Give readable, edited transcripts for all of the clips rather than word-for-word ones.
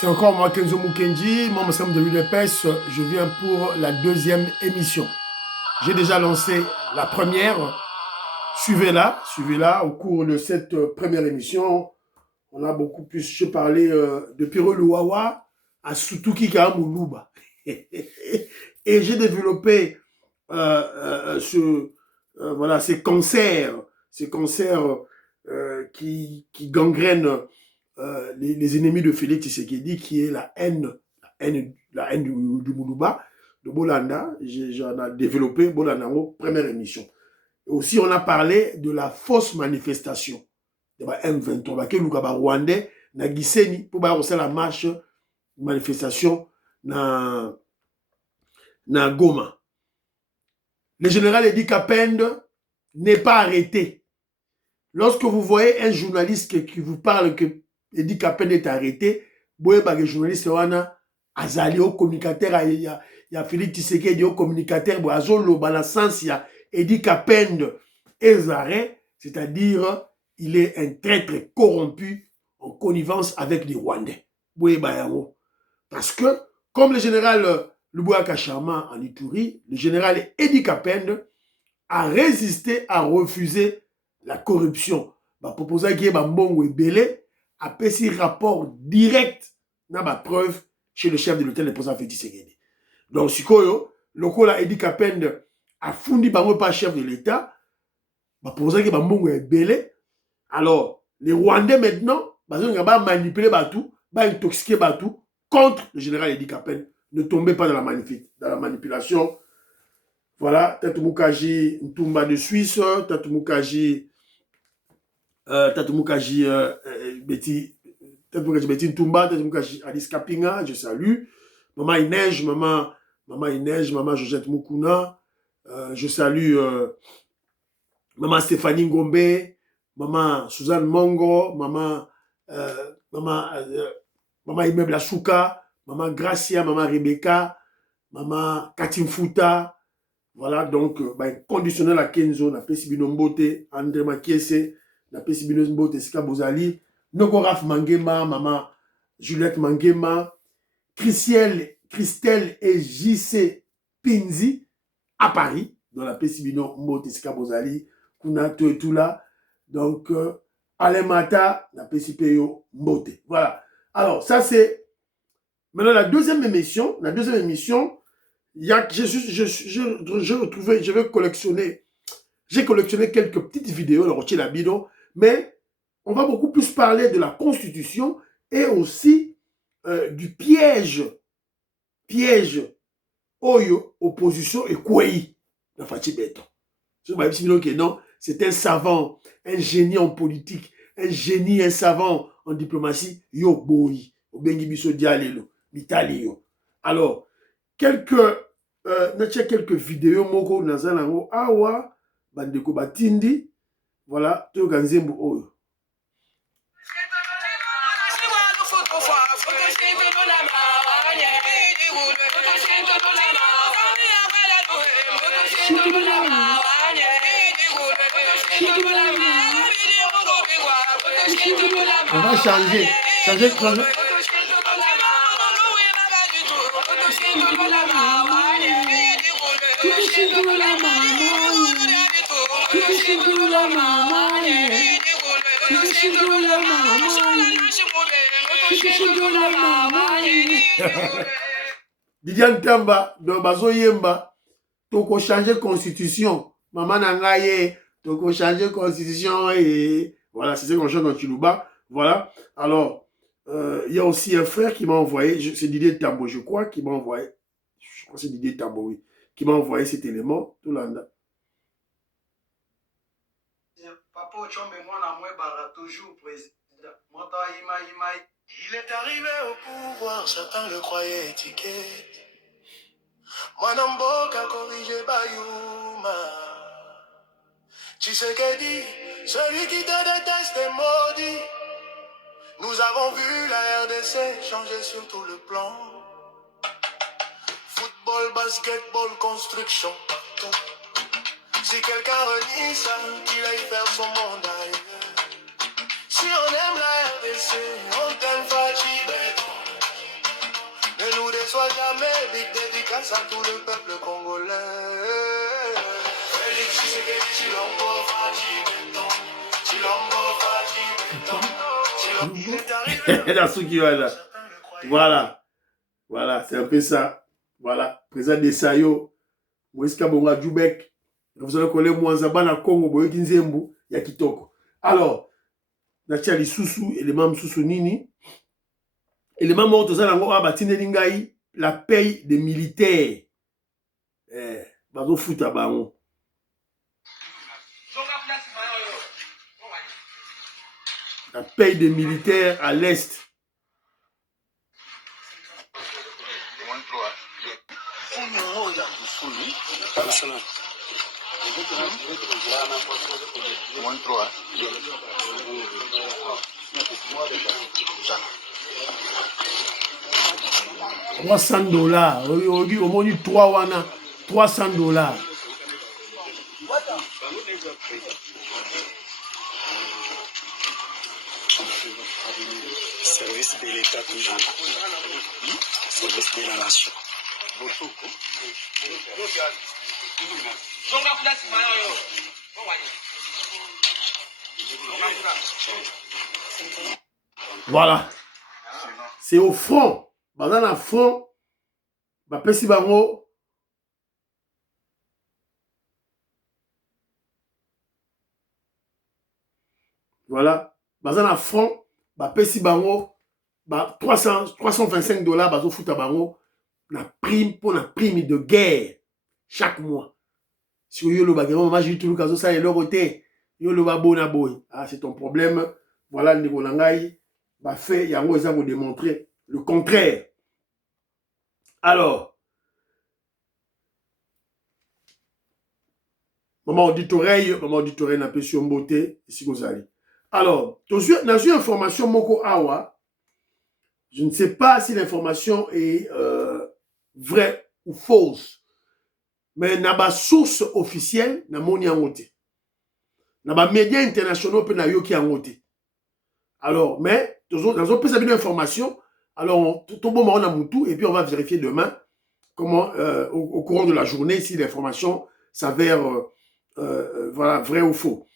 C'est encore moi, Kenzo Mukendi, membre simple de l'UDPS. Je viens pour la deuxième émission. J'ai déjà lancé la première. Suivez-la. Au cours de cette première émission, on a beaucoup plus parlé de Piro Luwawa à Sutuki Kaamuluba. Et j'ai développé ces cancers qui gangrènent les ennemis de Félix Tshisekedi, qui est la haine du Moulouba, de Bolanda. J'en ai développé Bolanda en première émission. Et aussi, on a parlé de la fausse manifestation de la M23, qui est le Rwandais, na Giseni, pour faire la marche, manifestation, na Goma. Le général Edi Kapende n'est pas arrêté. Lorsque vous voyez un journaliste qui vous parle que Edi Kapende est arrêté, boye ba journaliste wana azali au communicateur ya Félix Tshisekedi au communicateur bo azolo ba na sens ya Edi Kapende ezaré, c'est-à-dire il est un traître corrompu en connivence avec les Rwandais. Boye ba yango. Parce que comme le général Luboya Kachama en Ituri, le général Edi Kapende a résisté, a refusé la corruption. Ba proposa qui est ba mbongo ebele a fait rapport direct na ba preuve chez le chef de l'hôtel de président Félix Tshisekedi. Donc sikoyo lokola Edi Kapende a fourni bango pas chef de l'État, ba proposa qui ba mbongo ebele. Alors les Rwandais maintenant ba manipuler batou, ba intoxiquer batou contre le général Edi Kapende. Ne tombez pas dans la manipulation. Voilà, Tatumukaji Ntumba de Suisse, Tatumukaji Betty Ntumba, Tatumukaji Alice Kapinga, je salue. Maman Inège, maman Josette Mukuna, je salue maman Stéphanie Ngombe, maman Suzanne Mongo, maman Immeuble Asuka, maman Gracia, maman Rebecca, maman Katim Futa. Voilà, donc, conditionnel à Kenzo, na Pesibino Mbote, André Makiese, na Pesibino Mbote, Sika Bozali, Nokoraf Mangema, maman Juliette Mangema, Christelle et JC Pinzi, à Paris, dans la Pesibino Mbote, Sika Bozali, Kuna Tuetula, donc, Alemata, na Pesipeo Mbote. Voilà. Alors, ça c'est, maintenant la deuxième émission, j'ai collectionné quelques petites vidéos, mais on va beaucoup plus parler de la Constitution et aussi du piège Oyo, opposition et Kouei de Fachi Beton. C'est un savant, un génie en politique, un savant en diplomatie, Yo Boyi, Obengi Biso Dialelo, Mitalio. Alors, quelques vidéos moko nazalango awa bandeko batindi, voilà, to ganzembo oyo. On va changer. Didier Tamba, dans Bazo Yemba, toko changer constitution. Maman Nangaye, toko changer constitution et voilà, c'est ce qu'on chante dans Chiluba. Voilà. Alors, il y a aussi un frère qui m'a envoyé, c'est Didier Tambo, je crois, qui m'a envoyé. Je crois que c'est Didier Tambo, oui, qui m'a envoyé cet élément. Tout l'anda. Papa Chombe, moi, toujours président. Il est arrivé au pouvoir, certains le croyaient étiquette. Mwanamboka corrigé Bayouma. Tshisekedi, celui qui te déteste est maudit. Nous avons vu la RDC changer sur tout le plan. Football, basketball, construction partout. Si quelqu'un renie ça, qu'il aille faire son monde ailleurs. Si on aime la RDC, on t'aime Fachi Beton. jamais. Big dédicace à tout le peuple congolais. Félix Tshisekedi Tshilombo Fati Benton. Tshilombo Fati Benton. Il est arrivé. Dans ce qui va là. Voilà. Voilà, c'est un peu ça. Voilà. Président de Sayo. Moïse Kabonga Djoubek. Vous allez connaître Mouanzaba na Congo. Boyo Kinzembu. Ya Kitoko. Alors, Natia Lisusu, élément Msusu Nini. Élément mort, tout ça, la paye des militaires. Bazo fout à Baron. La paye des militaires à l'Est. $300. Au moins 300$. Service de l'État toujours. Service de la nation. Voilà. C'est au front. Dans le front, Pesi Bango. Voilà. Dans le front, Pesi Bango. $325 bazo futa bango na prime pour la prime de guerre chaque mois. Si yo le bagamo ma j'ai tout kazo ça et le côté yo le ba bona boy. Ah c'est ton problème. Voilà le ndeko nangai ba fait yango eza ko démontrer le contraire. Alors maman auditoreille na pesio mbote ici kozali. Alors, na une information moko awa. Je ne sais pas si l'information est vraie ou fausse. Mais na ba source officielle na moni angote. Na ba médias internationaux pe na yoki angote. Alors, mais dans un peu ça une information. Alors, tout bon on a moutou et puis on va vérifier demain comment au courant de la journée si l'information s'avère voilà vrai ou faux.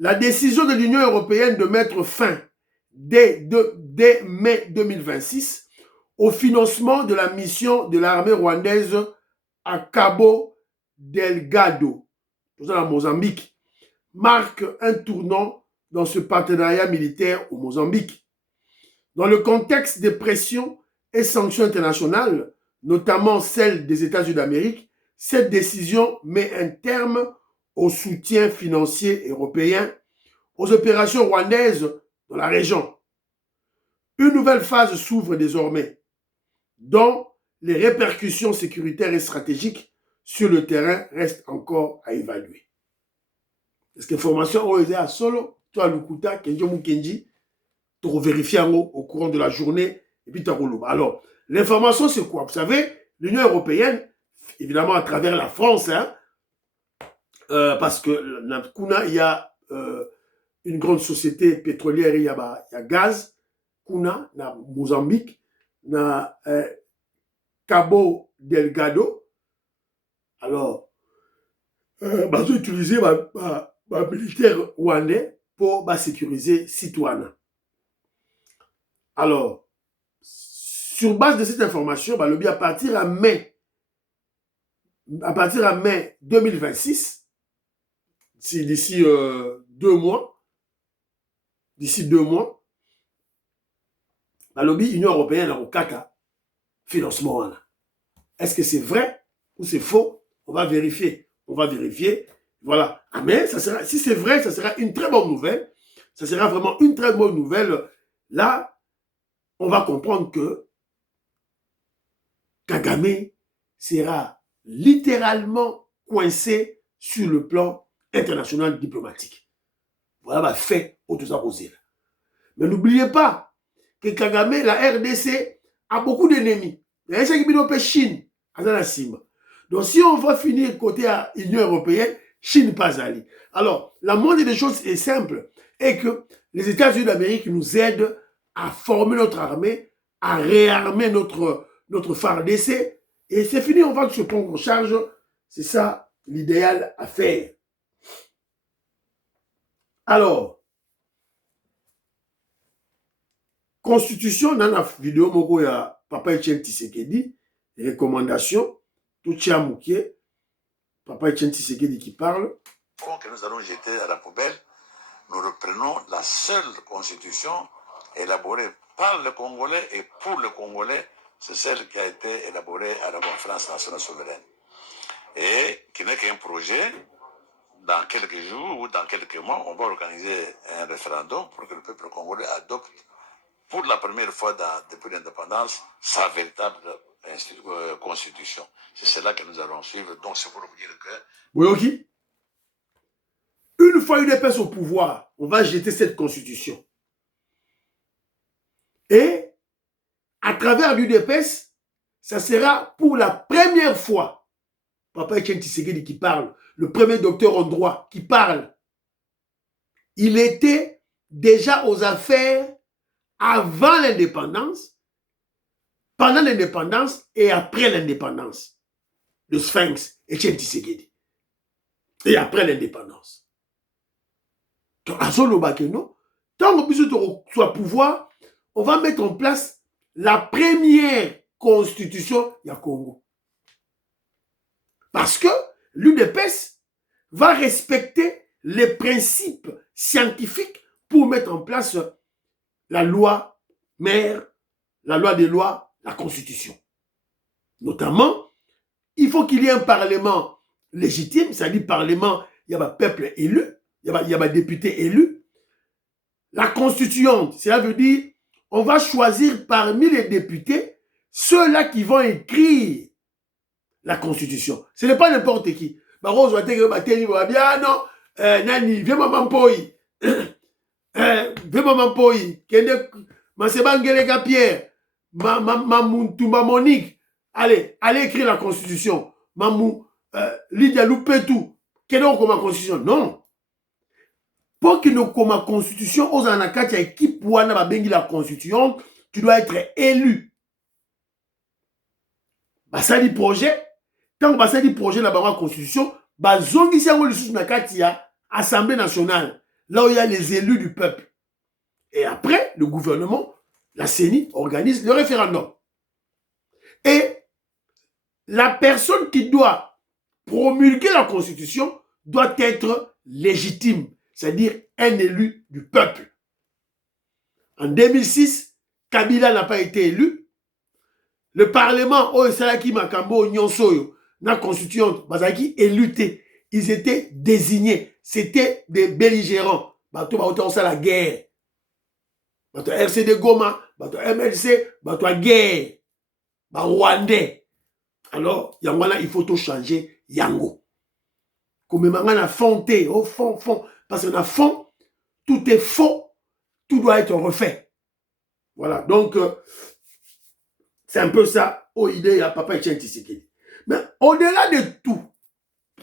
La décision de l'Union européenne de mettre fin dès mai 2026 au financement de la mission de l'armée rwandaise à Cabo Delgado, dans Mozambique, marque un tournant dans ce partenariat militaire au Mozambique. Dans le contexte des pressions et sanctions internationales, notamment celles des États-Unis d'Amérique, cette décision met un terme au soutien financier européen aux opérations rwandaises dans la région. Une nouvelle phase s'ouvre désormais, dont les répercussions sécuritaires et stratégiques sur le terrain restent encore à évaluer. Est-ce que l'information est à solo, toi Lukuta, Kenjo Mukenji, tu vérifies au courant de la journée, et puis tu as roulé. Alors, l'information c'est quoi? Vous savez, l'Union européenne, évidemment à travers la France, hein, parce que il y a une grande société pétrolière, il y a gaz, Kuna, na Mozambique, na Cabo Delgado. Alors, ils ont utilisé les militaires rwandais pour sécuriser citoyens. Alors, sur base de cette information, le bien à partir à mai 2026, d'ici 2 mois, l'Union européenne a au caca financement. Est-ce que c'est vrai ou c'est faux? On va vérifier. Voilà. Ah, mais ça sera, si c'est vrai, ça sera une très bonne nouvelle. Ça sera vraiment une très bonne nouvelle. Là, on va comprendre que Kagame sera littéralement coincé sur le plan international diplomatique. Voilà, fait au tout ça rosé. Mais n'oubliez pas que Kagame, la RDC, a beaucoup d'ennemis. Il y a un Chine, donc si on va finir côté à l'Union européenne, Chine pas allée. Alors, la moindre des choses est simple, est que les États-Unis d'Amérique nous aident à former notre armée, à réarmer notre notre phare d'essai, et c'est fini, on va se prendre en charge. C'est ça l'idéal à faire. Alors, constitution, dans la vidéo, moko ya Papa Etienne Tshisekedi, recommandation, tout Mouké, Papa Etienne Tshisekedi qui parle. Que nous allons jeter à la poubelle, nous reprenons la seule constitution élaborée par le Congolais et pour le Congolais, c'est celle qui a été élaborée à la conférence nationale souveraine. Et qui n'est qu'un projet, dans quelques jours ou dans quelques mois, on va organiser un référendum pour que le peuple congolais adopte pour la première fois depuis l'indépendance sa véritable constitution. C'est cela que nous allons suivre. Donc c'est pour vous dire que... Boyoki, une fois UDPS au pouvoir, on va jeter cette constitution. Et à travers l'UDPS, ça sera pour la première fois, Papa Etienne Tshisekedi qui parle, le premier docteur en droit qui parle. Il était déjà aux affaires avant l'indépendance, pendant l'indépendance et après l'indépendance. Le Sphinx, Etienne Tshisekedi. Et après l'indépendance. Donc, à Zolobakeno, tant qu'on puisse soit pouvoir, on va mettre en place la première constitution du Congo. Parce que l'UDPS va respecter les principes scientifiques pour mettre en place la loi mère, la loi des lois, la constitution. Notamment, il faut qu'il y ait un parlement légitime, c'est-à-dire parlement, il y a un peuple élu, il y a un député élu. La constituante, cela veut dire, on va choisir parmi les députés ceux-là qui vont écrire la constitution. Ce n'est pas n'importe qui. Barroso a dit que non, nani, viens maman poi. Viens maman poi. Kende Masebangelega Pierre, Mamuntumba Monique. Allez écrire la constitution. Mamou, Lydia Loupetou. Quelle est ma constitution? Non. Pour que nous, comme constitution, aux anakati équipe ou na bengi la constitution, tu dois être élu. Basali projet, tant que basali projet la la constitution, bazongi siango le sous nakati ya Assemblée nationale, là où il y a les élus du peuple. Et après, le gouvernement, la CENI, organise le référendum. Et la personne qui doit promulguer la constitution doit être légitime, c'est-à-dire un élu du peuple. En 2006, Kabila n'a pas été élu. Le Parlement, Salaki Makambo, Nyonsoyo, na constituante, Bazaki éluté. Ils étaient désignés. C'était des belligérants. Bato Bato ça la guerre. Bato RCD Goma, Bato MLC, Bato guerre. Ba Rwandais. Alors, Yangwana, il faut tout changer. Yango. Comme Mangana fonté, au fond. Parce qu'on a fond, tout est faux, tout doit être refait. Voilà, donc, c'est un peu ça, aux idées à Papa Etienne Tshisekedi. Mais au-delà de tout,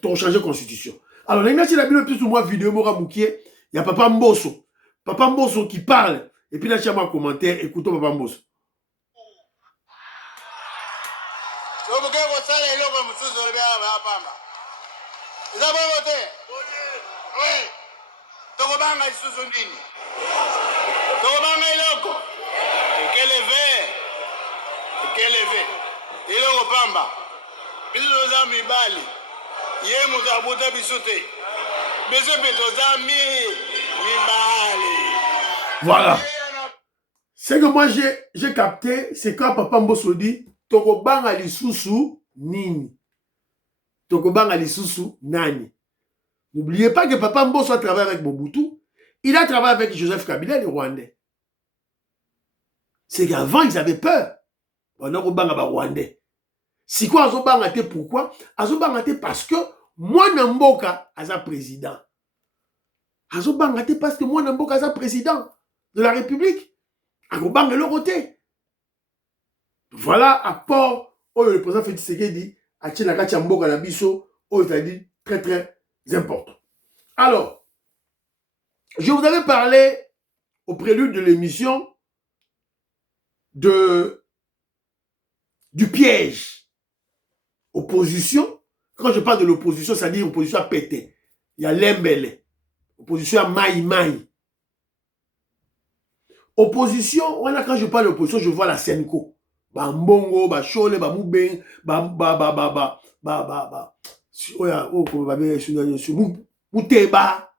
tu as changé de constitution. Alors, il y a une vidéo, il y a Papa Mbosso qui parle, et puis là, il y a un commentaire, écoutons Papa Mbosso. Tokobanga lisusu nini? Tokobanga iloko. Keleve. Iloko pamba. Biso za mibali. Ye mutu abuta biso te. Biso peto za mibali. Voilà. Ce que moi j'ai capté, c'est quand Papa Mbosso dit Tokobanga lisusu nini? Tokobanga lisusu nani? N'oubliez pas que Papa Mbosso a travaillé avec Mobutu. Il a travaillé avec Joseph Kabila, les Rwandais. C'est qu'avant, ils avaient peur. On a Rwandais. Si quoi, Azobanga te pourquoi? Azobanga te parce que moi, Namboka, Aza président. Azobanga te parce que moi, Namboka, Aza président de la République. Azobanga le côté. Voilà, apport, le président Félix Tshisekedi, a tient la Kachamboka na biso, c'est-à-dire très, très important. Alors, je vous avais parlé au prélude de l'émission du du piège. Opposition, quand je parle de l'opposition, ça dit opposition à péter. Il y a l'embele. Opposition à maï. Opposition, voilà, quand je parle d'opposition, je vois la Senko. Ba mbongo, ba chole, ba moubeng, mouteba.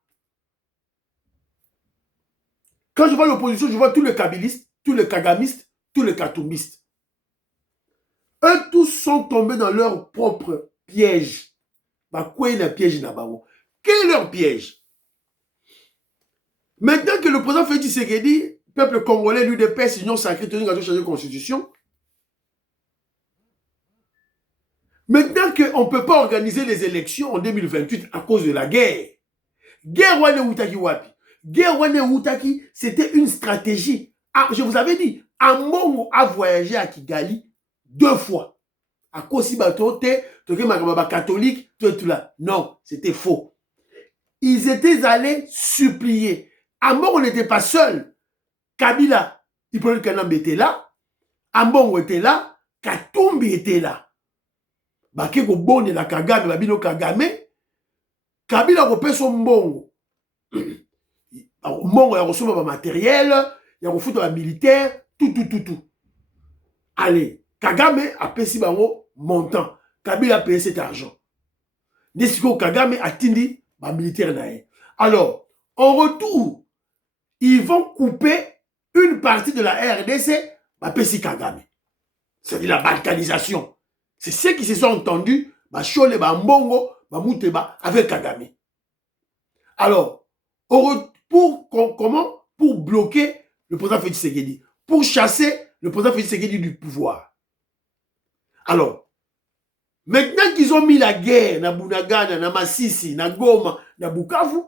Quand je vois l'opposition, je vois tous les kabilistes, tous les kagamistes, tous les katoumistes. Eux tous sont tombés dans leur propre piège. Bah, quoi est le piège là-bas? Quel est leur piège? Maintenant que le président Félix Tshisekedi, peuple congolais, l'UDPS, Union sacrée, tenu à changer de constitution, maintenant qu'on ne peut pas organiser les élections en 2028 à cause de la guerre. Guerre Wane Outaki Wapi. Guerre Wane Outaki, c'était une stratégie. Ah, je vous avais dit, Ambongo a voyagé à Kigali 2 fois. À cause de catholique, tout là. Non, c'était faux. Ils étaient allés supplier. Ambongo n'était pas seul. Kabila, Hippolyte Kanambe était là. Ambongo était là. Katumbi était là. Bakeko Bone la Kagame, Babino Kagame. Kabila repère son mbongo. Mbongo a reçu ma matériel, il a reçu ma militaire, tout. Allez, Kagame a payé si bango montant. Kabila a payé cet argent. Nesiko Kagame a tindi ma militaire naé. Alors, en retour, ils vont couper une partie de la RDC, ma Pessi Kagame. C'est-à-dire la balkanisation. C'est ceux qui se sont entendus, ma Chole, ma Mbongo, ma Mouteba, avec Kagame. Alors, comment? Pour bloquer le président Félix Tshisekedi, pour chasser le président Félix Tshisekedi du pouvoir. Alors, maintenant qu'ils ont mis la guerre, na Bunagana, na Masisi, na Goma, na Bukavu,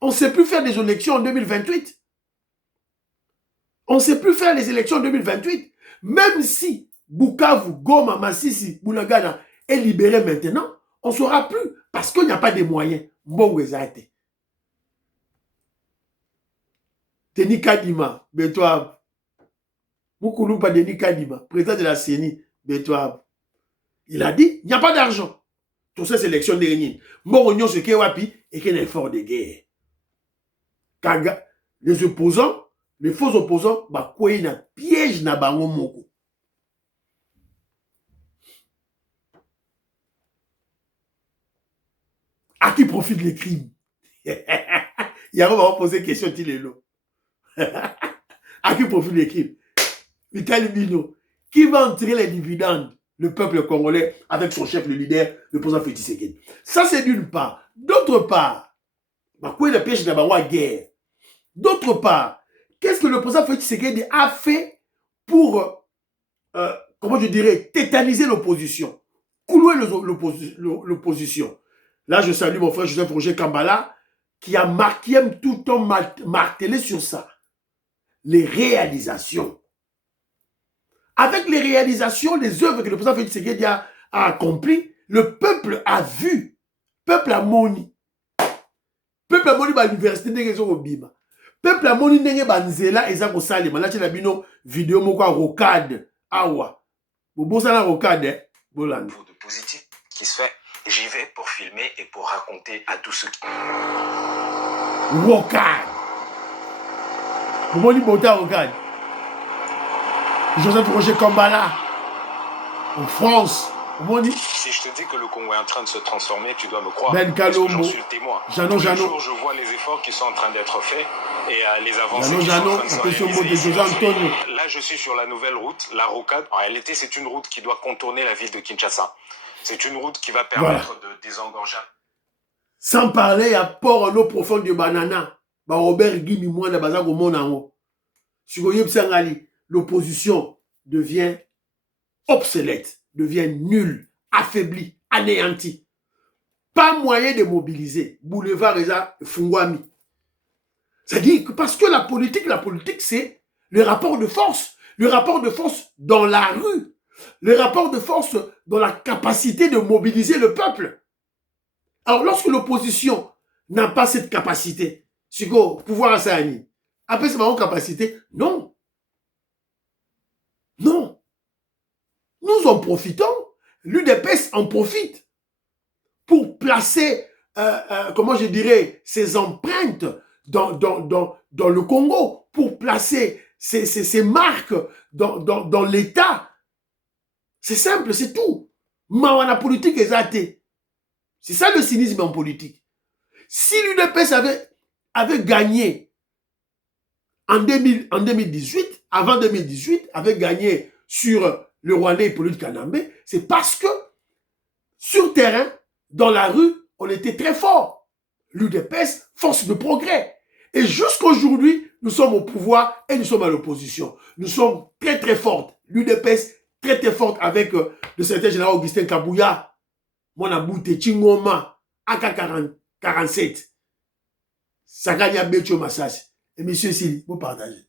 on ne sait plus faire des élections en 2028. On ne sait plus faire les élections en 2028. Même si Bukavu, Goma, Masisi, Bunagana est libéré maintenant, on ne saura plus parce qu'il n'y a pas de moyens. Bon, exact. Denis Kadima, Betouab. Moukoulou pas Denis Kadima, président de la CENI, Betouab. Il a dit, il n'y a pas d'argent. Toutes ces élections dernières. Moronio ce qui est wapi et qu'il y a un effort de guerre. Les opposants, les faux opposants, bah quoi il y a piège na bango moko. À qui profitent les crimes? Il y a on va poser question Tilelo. À qui profite l'équipe? Vital Bino. Qui va en tirer les dividendes? Le peuple congolais avec son chef, le leader, le président Félix Tshisekedi. Ça, c'est d'une part. D'autre part, quoi le piège de la guerre? D'autre part, qu'est-ce que le président Félix Tshisekedi a fait pour, comment je dirais, tétaniser l'opposition, couler l'opposition? Là, je salue mon frère Joseph Roger Kambala, qui aime tout le temps martelé sur ça. Les réalisations. Avec les réalisations, les œuvres que le président Félix Tshisekedi a accomplies, le peuple a vu. Peuple a moni. Peuple a moni à l'université de Bima. Peuple a moni de Nzela et Zako Salima. Là, tu as vu vidéo moko rocade. Awa. Bobo ça la rocade. Bolan. De positif qui se fait. J'y vais pour filmer et pour raconter à tous ceux qui... Rocade. Bobo ni bota rocade. Joseph Roger Kambala, en France. Si je te dis que le Congo est en train de se transformer, tu dois me croire. Ben Kalombo, j'en suis le témoin. Jano, Tous les jours, je vois les efforts qui sont en train d'être faits et les avancées Jano, qui sont en train de se réaliser. Là, je suis sur la nouvelle route, la rocade. En réalité, c'est une route qui doit contourner la ville de Kinshasa. C'est une route qui va permettre de désengorger. Sans parler à port en eau profonde de banana. Robert Guimi, moi, de Bazago Monango. L'opposition devient obsolète, devient nulle, affaiblie, anéantie. Pas moyen de mobiliser. Boulevard Reza Fungwami. C'est-à-dire que parce que la politique, c'est le rapport de force. Le rapport de force dans la rue. Le rapport de force dans la capacité de mobiliser le peuple. Alors, lorsque l'opposition n'a pas cette capacité, c'est quoi, pouvoir à Sahani, après c'est ma capacité, non. Non. Nous, on profitant, l'UDPS en profite pour placer, comment je dirais, ses empreintes dans le Congo, pour placer ses marques dans l'État. C'est simple, c'est tout. Mawana politique est athée. C'est ça le cynisme en politique. Si l'UDPS avait gagné en 2018, avant 2018, avait gagné sur le Rwandais Hippolyte Kanambe, c'est parce que sur terrain, dans la rue, on était très fort. L'UDPS, force de progrès. Et jusqu'aujourd'hui, nous sommes au pouvoir et nous sommes à l'opposition. Nous sommes très très fortes. L'UDPS, très très forte avec le secrétaire général Augustin Kabouya, Monaboute Chingoma, AK-47, Saganya Betcho Massas. Et monsieur Sili, vous partagez.